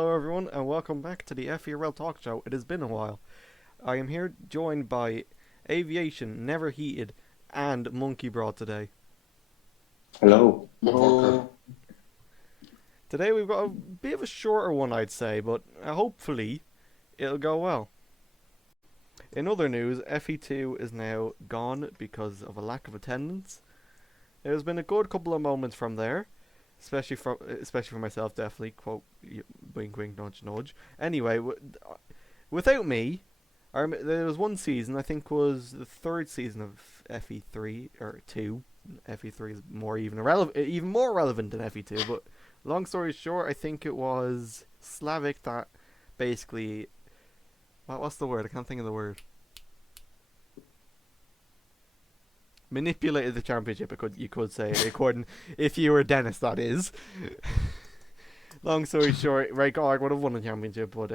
Hello, everyone, and welcome back to the FERL Talkshow. It has been a while. I am here joined by Aviation, NeverHeated, and MonkeyBrawl today. Hello. Today we've got a bit of a shorter one, I'd say, but hopefully it'll go well. In other news, FE2 is now gone because of a lack of attendance. There's been a good couple of moments from there, especially for myself, definitely. Quote, wink, wink, nudge, nudge. Anyway, without me, there was one season, I think was the third season of FE3 or 2. FE3 is even more relevant than FE2. But long story short, I think it was Slavic that basically, what's the word? I can't think of the word. Manipulated the championship. You could say, according if you were Dennis, that is. Long story short, Raygarg would have won the championship, but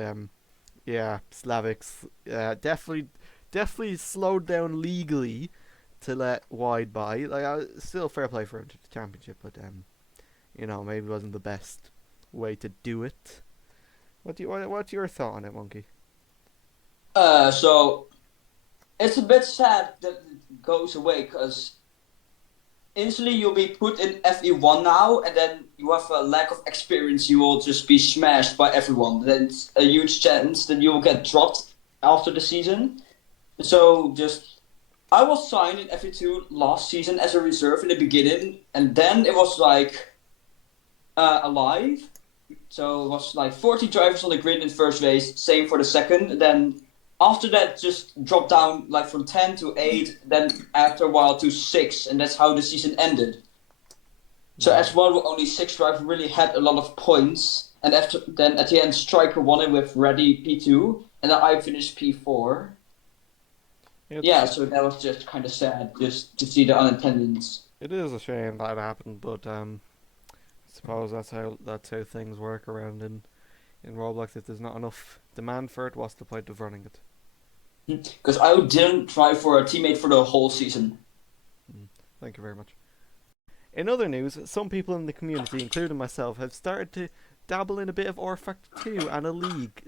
yeah, Slavics definitely slowed down legally to let wide by. Like, still fair play for the championship, but maybe it wasn't the best way to do it. What's your thought on it, Monkey? So it's a bit sad that it goes away because instantly you'll be put in FE1 now, and then you have a lack of experience. You will just be smashed by everyone. Then it's a huge chance that you will get dropped after the season. So I was signed in FE2 last season as a reserve in the beginning, and then it was like alive. So it was like 40 drivers on the grid in first race, same for the second. And then after that, just dropped down like from 10 to 8, then after a while to 6, and that's how the season ended. So as well, only 6 drivers really had a lot of points, and then at the end, Striker won it with Ready P2, and then I finished P4. Yeah, so that was just kind of sad, just to see the unattendance. It is a shame that happened, but I suppose that's how things work around in Roblox. If there's not enough demand for it, what's the point of running it? Because I didn't try for a teammate for the whole season. Thank you very much. In other news, some people in the community, including myself, have started to dabble in a bit of R-Factor 2 and a league.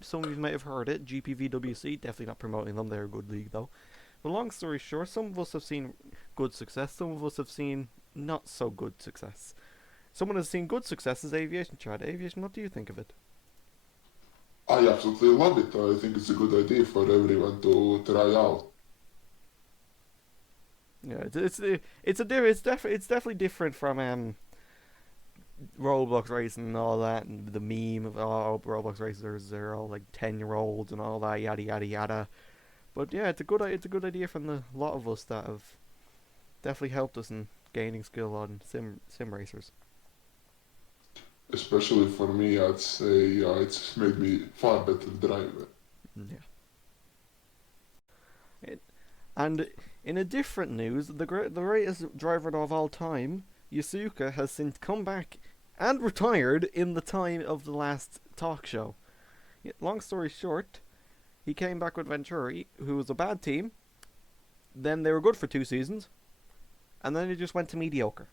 Some of you might have heard it, GPVWC, definitely not promoting them, they're a good league though. But long story short, some of us have seen good success, some of us have seen not so good success. Someone has seen good success is AviatonChad. Aviation, what do you think of it? I absolutely love it. I think it's a good idea for everyone to try out. Yeah, it's definitely different from Roblox racing and all that, and the meme of Roblox racers, they're all like 10-year-olds and all that, yada yada yada. But yeah, it's a good idea from the lot of us that have definitely helped us in gaining skill on sim racers. Especially for me, I'd say it's made me far better driver. Yeah. And in a different news, the greatest driver of all time, Yasuka, has since come back and retired in the time of the last talk show. Long story short, he came back with Venturi, who was a bad team. Then they were good for 2 seasons, and then he just went to mediocre.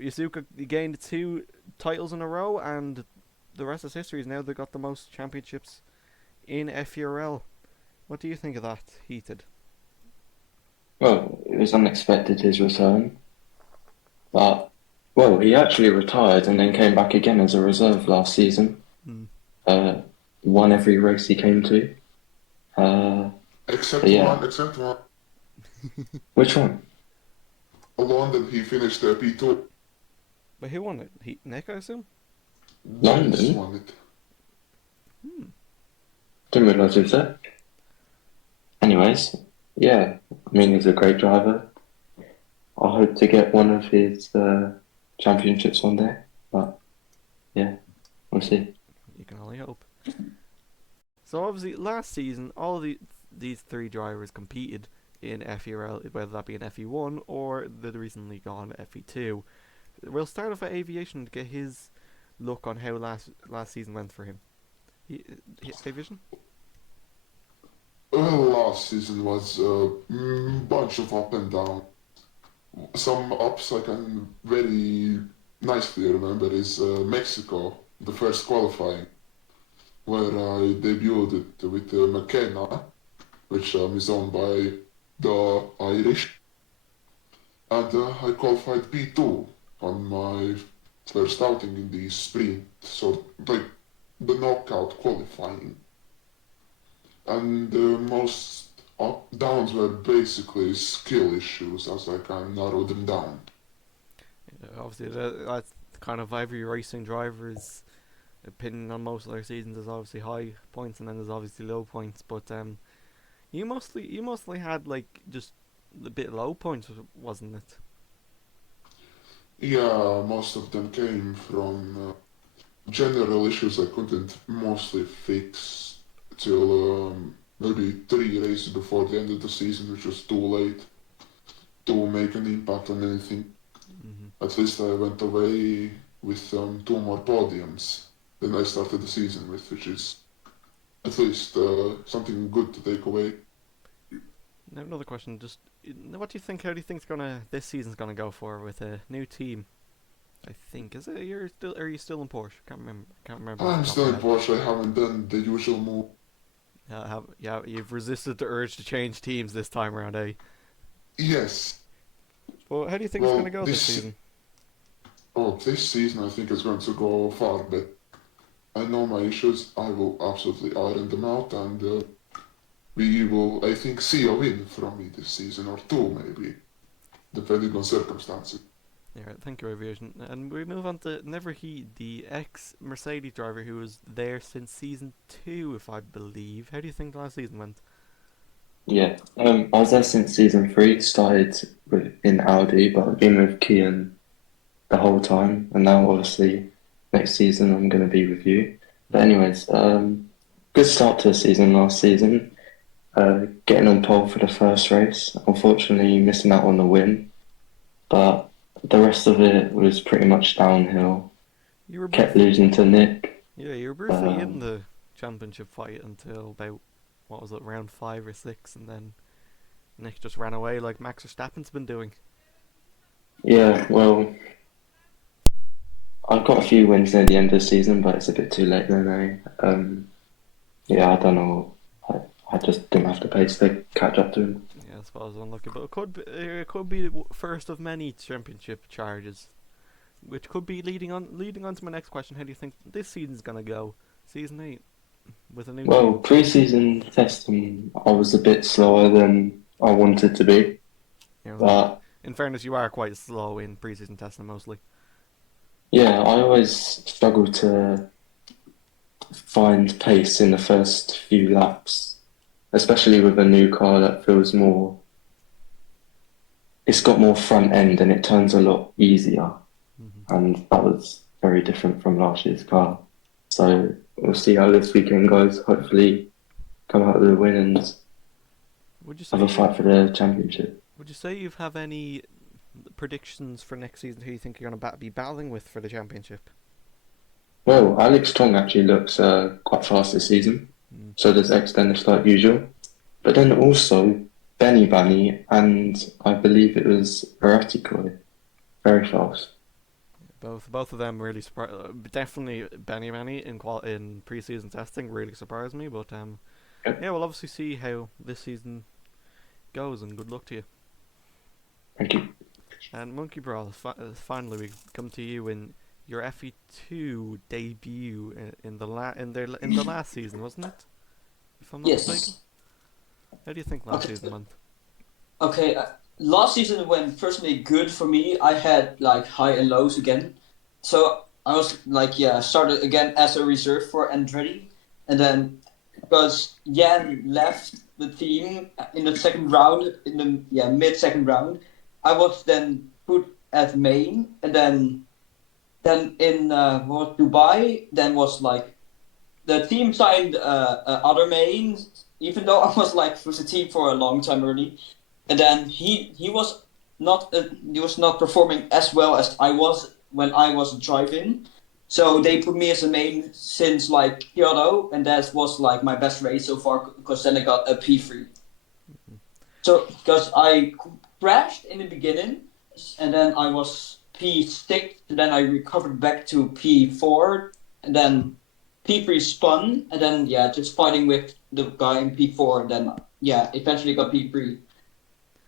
Yasuka gained 2 titles in a row, and the rest is history. Now they've got the most championships in FERL. What do you think of that, Heated? Well, it was unexpected his return, but he actually retired and then came back again as a reserve last season. Won every race he came to. Except yeah. one. Which one? London, he finished P2. But who won it? Nick, I assume? London? Won it. Didn't realise he was there. Anyways, yeah, I mean, he's a great driver. I hope to get one of his championships one day, but yeah, we'll see. You can only hope. So obviously, last season, all these 3 drivers competed in FERL, whether that be in FE1 or the recently gone FE2. We'll start off at Aviation to get his look on how last season went for him. Aviation? Last season was a bunch of up and down. Some ups I can very nicely remember is Mexico. the first qualifying, where I debuted it with McKenna, which is owned by the Irish, and I qualified P2 on my first outing in the sprint, so like the knockout qualifying. And most downs were basically skill issues, as I can narrow them down. Yeah, obviously, that's kind of every racing driver's opinion on most of their seasons. There's obviously high points and then there's obviously low points. But you mostly had like just a bit low points, wasn't it? Yeah, most of them came from general issues I couldn't mostly fix till maybe 3 races before the end of the season, which was too late to make an impact on anything. Hmm. At least I went away with 2 more podiums than I started the season with, which is at least something good to take away. Now another question: just what do you think? How do you think this season's gonna go for with a new team? I think is it are you still in Porsche? Can't remember. Can't remember off I'm the top of still my in head. Porsche, I haven't done the usual move. You've resisted the urge to change teams this time around, eh? Yes, Well, how do you think it's gonna well, go this season? this season I think is going to go far, but I know my issues. I will absolutely iron them out, and we will, I think, see a win from me this season, or two maybe, depending on circumstances. Yeah, right, thank you, Aviation. And we move on to NeverHeated, the ex-Mercedes driver who was there since season 2, if I believe. How do you think last season went? Yeah, I was there since season 3, started in Audi, but I've been with Kian the whole time, and now obviously next season I'm going to be with you. But anyways, good start to the season last season. Getting on pole for the first race, unfortunately missing out on the win, but the rest of it was pretty much downhill. You were Kept briefly, losing to Nick. you were briefly in Um, the championship fight until about what was it, round 5 or 6, and then Nick just ran away like Max Verstappen's been doing. yeah, well, I've got a few wins near the end of the season, but it's a bit too late now. Yeah, I don't know. I just didn't have the pace to catch up to him. Yeah, I suppose unlucky, but it could be the first of many championship charges, which could be leading on to my next question. How do you think this season's gonna go? Season 8 with a new Well, team. pre-season testing, I was a bit slower than I wanted to be, You know, but in fairness, you are quite slow in preseason testing mostly. yeah, I always struggle to find pace in the first few laps, especially with a new car that feels more. It's got more front end and it turns a lot easier, Hmm. and that was very different from last year's car. So we'll see how this weekend goes. Hopefully, come out with a win and Would you have say a fight for the championship. would you say you have any predictions for next season? Who you think you're gonna be battling with for the championship? Well, Alex Tong actually looks quite fast this season. Mm. So does Dennis like usual. But then also Benny Bunny and I believe it was Veratico, very fast. Both of them really surprised. Definitely Benny in preseason testing really surprised me. But Yep. yeah, we'll obviously see how this season goes, and good luck to you. Thank you. And MonkeyBrawl, finally we come to you in your FE2 debut in the last season, wasn't it? If I'm not mistaken. Yes. How do you think last Okay. season went? Okay, last season went personally good for me. I had like high and lows again. So I was like, yeah, started again as a reserve for Andretti. And then because Jan left the team in the second round, in the mid second round, I was then put at main. And then in Dubai, then was like the team signed other main, even though I was like with the team for a long time already. And then he was not performing as well as I was when I was driving. So they put me as a main since like Kyoto, and that was like my best race so far because then I got a P3. So because I crashed in the beginning, and then I was P6, and then I recovered back to P4, and then P3 spun, and then yeah, just fighting with the guy in P4, and then yeah, eventually got P3.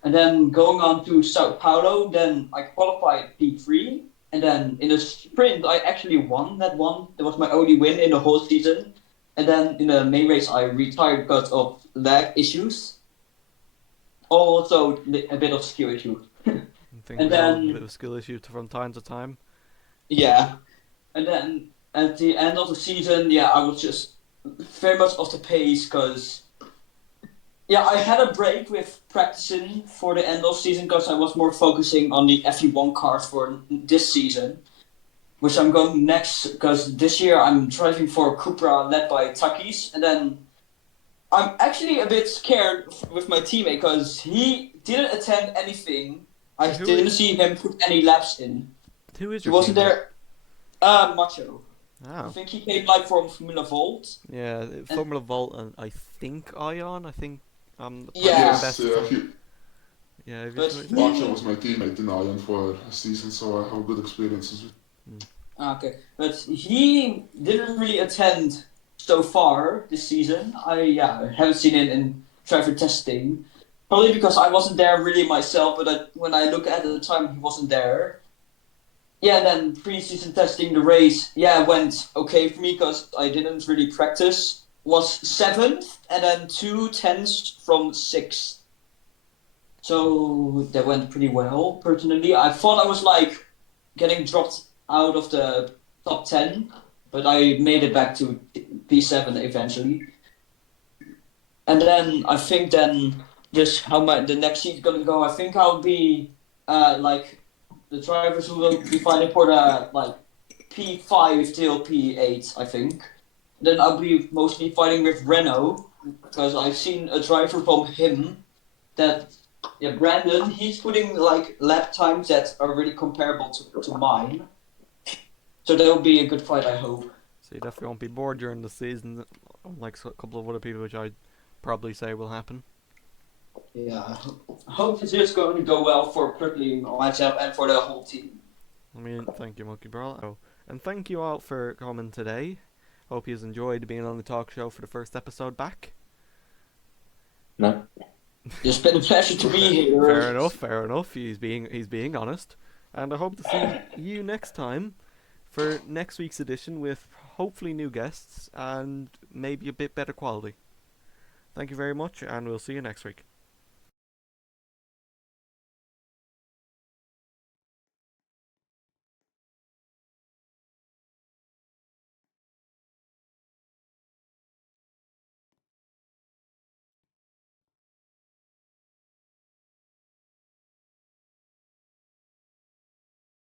And then going on to Sao Paulo, then I qualified P3, and then in the sprint I actually won that one. That was my only win in the whole season. And then in the main race I retired because of lag issues. Also a bit of skill issue. I think And we all have a then bit of skill issue from time to time. yeah, and then at the end of the season, yeah, I was just very much off the pace because yeah, I had a break with practicing for the end of season because I was more focusing on the FE1 cars for this season, which I'm going next because this year I'm driving for Cupra led by Takis, and then I'm actually a bit scared with my teammate because he didn't attend anything. I Who didn't is- see him put any laps in. Who is He your wasn't teammate? there. Macho. I Oh. think he came like from Formula Volt. Yeah, Formula Volt and I think Ion. I think probably Yeah. the best. Yes, Yeah, have you But tried he- that? Macho was my teammate in Iron for a season, so I have good experiences with. Okay, but he didn't really attend so far this season. I haven't seen it in driver testing. Probably because I wasn't there really myself, but when I look at the time, he wasn't there. Yeah, and then pre-season testing, the race, went okay for me because I didn't really practice. Was 7th, and then 2 10s from 6. So that went pretty well, personally. I thought I was like getting dropped out of the top 10, but I made it back to P7 eventually. And then I think just how the next seat's gonna go. I think I'll be like the drivers who will be fighting for the like P5 till P8, I think. Then I'll be mostly fighting with Renault because I've seen a driver from him that Brandon, he's putting like lap times that are really comparable to mine. So that'll be a good fight, I hope. So you definitely won't be bored during the season, unlike a couple of other people, which I'd probably say will happen. Yeah, I hope it's just going to go well for Quickly, myself, and for the whole team. I mean, thank you, MonkeyBrawl. Oh, and thank you all for coming today. Hope you enjoyed being on the talk show for the first episode back. No. It's been a pleasure to be here. Fair enough. He's being honest. And I hope to see you next time for next week's edition with hopefully new guests and maybe a bit better quality. Thank you very much, and we'll see you next week.